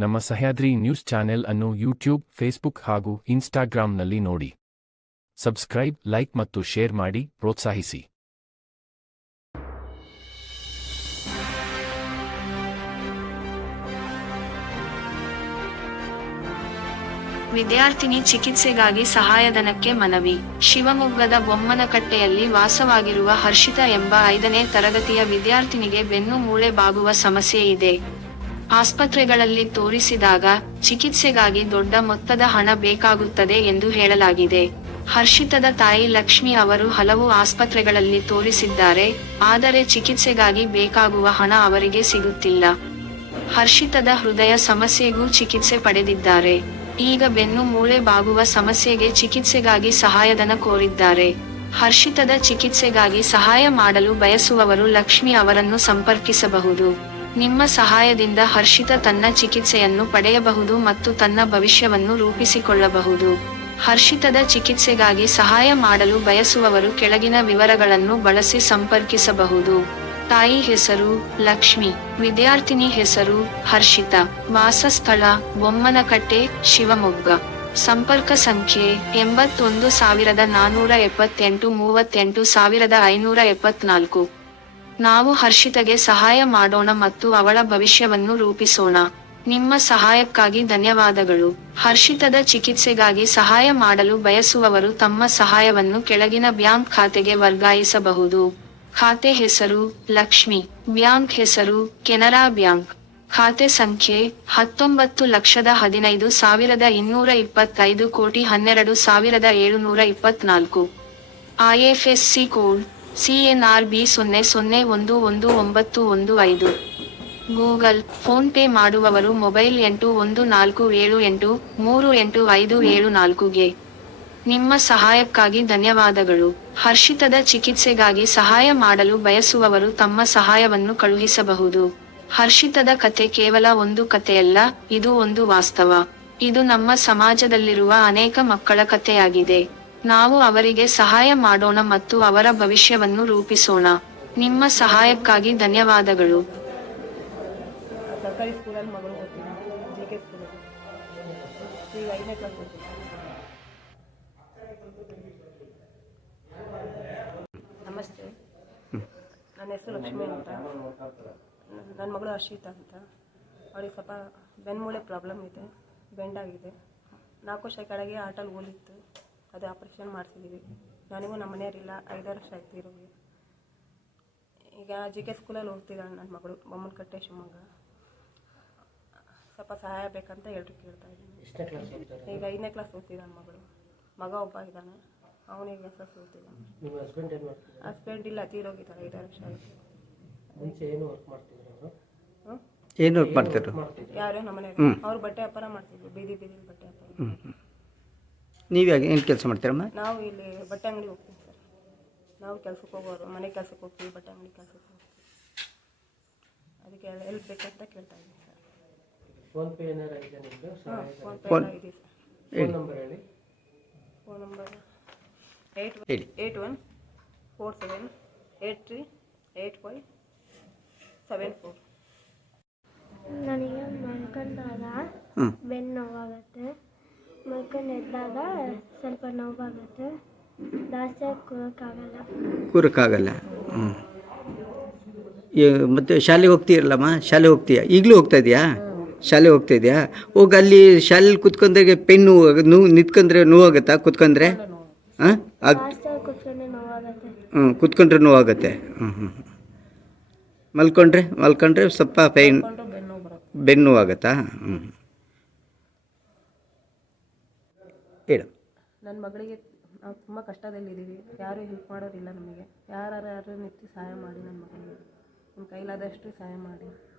ನಮ್ಮ Sahyadri news channel ಅನ್ನು YouTube, Facebook ಹಾಗೂ ಇನ್ಸ್ಟಾಗ್ರಾಂನಲ್ಲಿ ನೋಡಿ. ಸಬ್ಸ್ಕ್ರೈಬ್, ಲೈಕ್ ಮತ್ತು ಶೇರ್ ಮಾಡಿ, ಪ್ರೋತ್ಸಾಹಿಸಿ. ವಿದ್ಯಾರ್ಥಿನಿ ಚಿಕಿತ್ಸೆಗಾಗಿ ಸಹಾಯಧನಕ್ಕೆ ಮನವಿ. ಶಿವಮೊಗ್ಗದ ಬೊಮ್ಮನಕಟ್ಟೆಯಲ್ಲಿ ವಾಸವಾಗಿರುವ ಹರ್ಷಿತಾ ಎಂಬ ಐದನೇ ತರಗತಿಯ ವಿದ್ಯಾರ್ಥಿನಿಗೆ ಬೆನ್ನು ಮೂಳೆ ಬಾಗುವ ಸಮಸ್ಯೆ ಇದೆ. ಆಸ್ಪತ್ರೆಗಳಲ್ಲಿ ತೋರಿಸಿದಾಗ ಚಿಕಿತ್ಸೆಗಾಗಿ ದೊಡ್ಡ ಮೊತ್ತದ ಹಣ ಬೇಕಾಗುತ್ತದೆ ಎಂದು ಹೇಳಲಾಗಿದೆ. ಹರ್ಷಿತದ ತಾಯಿ ಲಕ್ಷ್ಮಿ ಅವರು ಹಲವು ಆಸ್ಪತ್ರೆಗಳಲ್ಲಿ ತೋರಿಸಿದ್ದಾರೆ, ಆದರೆ ಚಿಕಿತ್ಸೆಗಾಗಿ ಬೇಕಾಗುವ ಹಣ ಅವರಿಗೆ ಸಿಗುತ್ತಿಲ್ಲ. ಹರ್ಷಿತದ ಹೃದಯ ಸಮಸ್ಯೆಗೂ ಚಿಕಿತ್ಸೆ ಪಡೆದಿದ್ದಾರೆ. ಈಗ ಬೆನ್ನು ಮೂಳೆ ಬಾಗುವ ಸಮಸ್ಯೆಗೆ ಚಿಕಿತ್ಸೆಗಾಗಿ ಸಹಾಯಧನ ಕೋರಿದ್ದಾರೆ. ಹರ್ಷಿತದ ಚಿಕಿತ್ಸೆಗಾಗಿ ಸಹಾಯ ಮಾಡಲು ಬಯಸುವವರು ಲಕ್ಷ್ಮಿ ಅವರನ್ನು ಸಂಪರ್ಕಿಸಬಹುದು. ನಿಮ್ಮ ಸಹಾಯದಿಂದ ಹರ್ಷಿತ ತನ್ನ ಚಿಕಿತ್ಸೆಯನ್ನು ಪಡೆಯಬಹುದು ಮತ್ತು ತನ್ನ ಭವಿಷ್ಯವನ್ನು ರೂಪಿಸಿಕೊಳ್ಳಬಹುದು. ಹರ್ಷಿತದ ಚಿಕಿತ್ಸೆಗಾಗಿ ಸಹಾಯ ಮಾಡಲು ಬಯಸುವವರು ಕೆಳಗಿನ ವಿವರಗಳನ್ನು ಬಳಸಿ ಸಂಪರ್ಕಿಸಬಹುದು. ತಾಯಿ ಹೆಸರು, ಲಕ್ಷ್ಮಿ. ವಿದ್ಯಾರ್ಥಿನಿ ಹೆಸರು, ಹರ್ಷಿತ. ವಾಸಸ್ಥಳ, ಬೊಮ್ಮನಕಟ್ಟೆ, ಶಿವಮೊಗ್ಗ. ಸಂಪರ್ಕ ಸಂಖ್ಯೆ, ಎಂಬತ್ತೊಂದು ಸಾವಿರದ ನಾನೂರ ಎಪ್ಪತ್ತೆಂಟು, ಮೂವತ್ತೆಂಟು, ಸಾವಿರದ ಐನೂರ ಎಪ್ಪತ್ನಾಲ್ಕು. ನಾವು ಹರ್ಷಿತಗೆ ಸಹಾಯ ಮಾಡೋಣ ಮತ್ತು ಅವಳ ಭವಿಷ್ಯವನ್ನು ರೂಪಿಸೋಣ. ನಿಮ್ಮ ಸಹಾಯಕ್ಕಾಗಿ ಧನ್ಯವಾದಗಳು. ಹರ್ಷಿತದ ಚಿಕಿತ್ಸೆಗಾಗಿ ಸಹಾಯ ಮಾಡಲು ಬಯಸುವವರು ತಮ್ಮ ಸಹಾಯವನ್ನು ಕೆಳಗಿನ ಬ್ಯಾಂಕ್ ಖಾತೆಗೆ ವರ್ಗಾಯಿಸಬಹುದು. ಖಾತೆ ಹೆಸರು, ಲಕ್ಷ್ಮಿ. ಬ್ಯಾಂಕ್ ಹೆಸರು, ಕೆನರಾ ಬ್ಯಾಂಕ್. ಖಾತೆ ಸಂಖ್ಯೆ, ಹತ್ತೊಂಬತ್ತು ಲಕ್ಷದ ಹದಿನೈದು ಸಾವಿರದ ಇನ್ನೂರ ಇಪ್ಪತ್ತೈದು ಕೋಟಿ ಹನ್ನೆರಡು ಸಾವಿರದ ಏಳುನೂರ ಇಪ್ಪತ್ನಾಲ್ಕು. ಐಎಫ್ಎಸ್ಸಿ ಕೋಡ್ ಸಿಎನ್ಆರ್ ಬಿ ಸೊನ್ನೆ ಸೊನ್ನೆ ಒಂದು ಒಂದು ಒಂಬತ್ತು ಒಂದು ಐದು. ಗೂಗಲ್ ಫೋನ್ ಪೇ ಮಾಡುವವರು ಮೊಬೈಲ್ ಎಂಟು ಒಂದು ನಾಲ್ಕು ಏಳು ಎಂಟು ಮೂರು ಎಂಟು ಐದು ಏಳು ನಾಲ್ಕುಗೆ. ನಿಮ್ಮ ಸಹಾಯಕ್ಕಾಗಿ ಧನ್ಯವಾದಗಳು. ಹರ್ಷಿತದ ಚಿಕಿತ್ಸೆಗಾಗಿ ಸಹಾಯ ಮಾಡಲು ಬಯಸುವವರು ತಮ್ಮ ಸಹಾಯವನ್ನು ಕಳುಹಿಸಬಹುದು. ಹರ್ಷಿತದ ಕತೆ ಕೇವಲ ಒಂದು ಕಥೆಯಲ್ಲ ಇದು ಒಂದು ವಾಸ್ತವ. ಇದು ನಮ್ಮ ಸಮಾಜದಲ್ಲಿರುವ ಅನೇಕ ಮಕ್ಕಳ ಕಥೆಯಾಗಿದೆ ನಾವು ಅವರಿಗೆ ಸಹಾಯ ಮಾಡೋಣ ಮತ್ತು ಅವರ ಭವಿಷ್ಯವನ್ನು ರೂಪಿಸೋಣ. ನಿಮ್ಮ ಸಹಾಯಕ್ಕಾಗಿ ಧನ್ಯವಾದಗಳು. ನಮಸ್ತೆ. ನನ್ನ ಹೆಸರು ಲಕ್ಷ್ಮಿ ಅಂತ. ನನ್ನ ಮಗಳು ಹರ್ಷಿತಾ ಅಂತ. ಅವಳಿಗೆ ಸ್ವಲ್ಪ ಬೆನ್ಮೂಳೆ ಪ್ರಾಬ್ಲಮ್ ಇದೆ. ಬೆಂಡಾಗಿದೆ. ನಾಲ್ಕು ವರ್ಷ ಕೆಳಗೆ ಆಟಲ್ಲಿ ಹೋಲಿತ್ತು. ಅದು ಆಪ್ರೇಷನ್ ಮಾಡಿಸಿದ್ದೀವಿ ನನಗೂ ನಮ್ಮ ಮನೆಯವರಿಲ್ಲ ಐದಾರು ವರ್ಷ ಆಯ್ತು ಇರೋದು ಈಗ ಜಿ ಕೆ ಸ್ಕೂಲಲ್ಲಿ ಓದ್ತಿದ್ದಾಳೆ ನನ್ನ ಮಗಳು ಬೊಮ್ಮನಕಟ್ಟೆ ಶಿವಮೊಗ್ಗ. ಸ್ವಲ್ಪ ಸಹಾಯ ಬೇಕಂತ ಎಲ್ಲರೂ ಕೇಳ್ತಾ ಇದ್ದೀನಿ. ಈಗ ಐದನೇ ಕ್ಲಾಸ್ ಓದ್ತಿದ್ದಾನೆ ನನ್ನ ಮಗಳು. ಮಗ ಒಬ್ಬ ಇದ್ದಾನೆ ಅವನಿಗೆ ಎಸ್ ಎಸ್ ಓದ್ತಿದ್ದಾನೆ. ನಿಮ್ಮ ಹಸ್ಬೆಂಡ್ ಏನು ಮಾಡ್ತಿದ್ರು ಹಸ್ಬೆಂಡ್ ಇಲ್ಲ ತೀರೋಗಿದ್ದಾರೆ ಐದಾರು ವರ್ಷ ಆಯಿತು. ಮುಂಚೆ ಏನು ವರ್ಕ್ ಮಾಡ್ತಿದ್ರು ಅವರು? ಹ್ಞೂ ಏನು ವರ್ಕ್ ಮಾಡ್ತಿದ್ರು ಯಾರು? ನಮ್ಮ ಮನೆಯಾಗ ಅವ್ರು ಬಟ್ಟೆ ವ್ಯಾಪಾರ ಮಾಡ್ತಿದ್ರು ಬೀದಿ ಬೀದಿ ಬಟ್ಟೆ ವ್ಯಾಪಾರ ನೀವು ಯಾಕೆ ಏನು ಕೆಲಸ ಮಾಡ್ತೀರಮ್ಮ? ನಾವು ಇಲ್ಲಿ ಬಟ್ಟೆ ಅಂಗಡಿ ಹೋಗ್ತೀವಿ ಸರ್. ನಾವು ಕೆಲ್ಸಕ್ಕೆ ಹೋಗೋರು ಮನೆ ಕೆಲ್ಸಕ್ಕೆ ಹೋಗ್ತೀವಿ ಬಟ್ಟೆ ಅಂಗಡಿ ಕೆಲಸಕ್ಕೆ ಹೋಗ್ತೀವಿ. ಅದಕ್ಕೆ ಎಲ್ಪ್ ಬೇಕಂತ ಕೇಳ್ತಾ ಇದ್ದೀನಿ ಸರ್. ಫೋನ್ ಪೇ ಏನಾರ ಇದೆ ನಿಮ್ಮದು ಹಾಂ ಫೋನ್ ಪೇ ಫೋನ್- ಎಲ್ಲ ಇದೆ ಸರ್. ಫೋನ್ ನಂಬರ್ ಹೇಳಿ. ಫೋನ್ ನಂಬರ್ ಏಯ್ಟ್ ಹೇಳಿ. Eight one four seven eight three eight five seven four ನನಗೆ ಮಲ್ಕೊಂಡಾಗ ಹ್ಞೂ ಬೆನ್ನು ನೋವಾಗುತ್ತೆ. ಮಲ್ಕೊಂಡು ಎದ್ದಾಗ ಸ್ವಲ್ಪ ನೋವಾಗುತ್ತೆ. ಕೂರೋಕ್ಕಾಗಲ್ಲ. ಕೂರಕ್ಕಾಗಲ್ಲ? ಹ್ಞೂ ಮತ್ತು ಶಾಲೆಗೆ ಹೋಗ್ತೀರಲ್ಲಮ್ಮ? ಶಾಲೆ ಹೋಗ್ತೀಯಾ? ಈಗಲೂ ಹೋಗ್ತಾ ಇದೆಯಾ? ಶಾಲೆ ಹೋಗ್ತಾ ಇದೆಯಾ? ಹೋಗಿ ಅಲ್ಲಿ ಶಾಲೆಲಿ ಕುತ್ಕೊಂಡ್ರೆ ಪೆನ್ ನೋವು ನಿಂತ್ಕೊಂಡ್ರೆ ನೋವಾಗುತ್ತಾ? ಕುತ್ಕೊಂಡ್ರೆ? ಹಾಂ? ಆಗ ಹ್ಞೂ ಕುತ್ಕೊಂಡ್ರೆ ನೋವಾಗುತ್ತೆ. ಹ್ಞೂ ಹ್ಞೂ ಮಲ್ಕೊಂಡ್ರೆ ಮಲ್ಕೊಂಡ್ರೆ ಸ್ವಲ್ಪ ಪೈನ್ ಬೆನ್ನು ಆಗತ್ತಾ ಬೆನ್ನು ನೋವಾಗುತ್ತಾ ಹ್ಞೂ ಹೇಳು. ನನ್ನ ಮಗಳಿಗೆ ನಾವು ತುಂಬ ಕಷ್ಟದಲ್ಲಿದ್ದೀವಿ. ಯಾರೂ ಹೆಲ್ಪ್ ಮಾಡೋರಿಲ್ಲ ನಮಗೆ. ಯಾರು ಯಾರು ನಿಂತು ಸಹಾಯ ಮಾಡಿ ನನ್ನ ಮಗಳಿಗೆ. ನಿಮ್ಮ ಕೈಲಾದಷ್ಟು ಸಹಾಯ ಮಾಡಿ.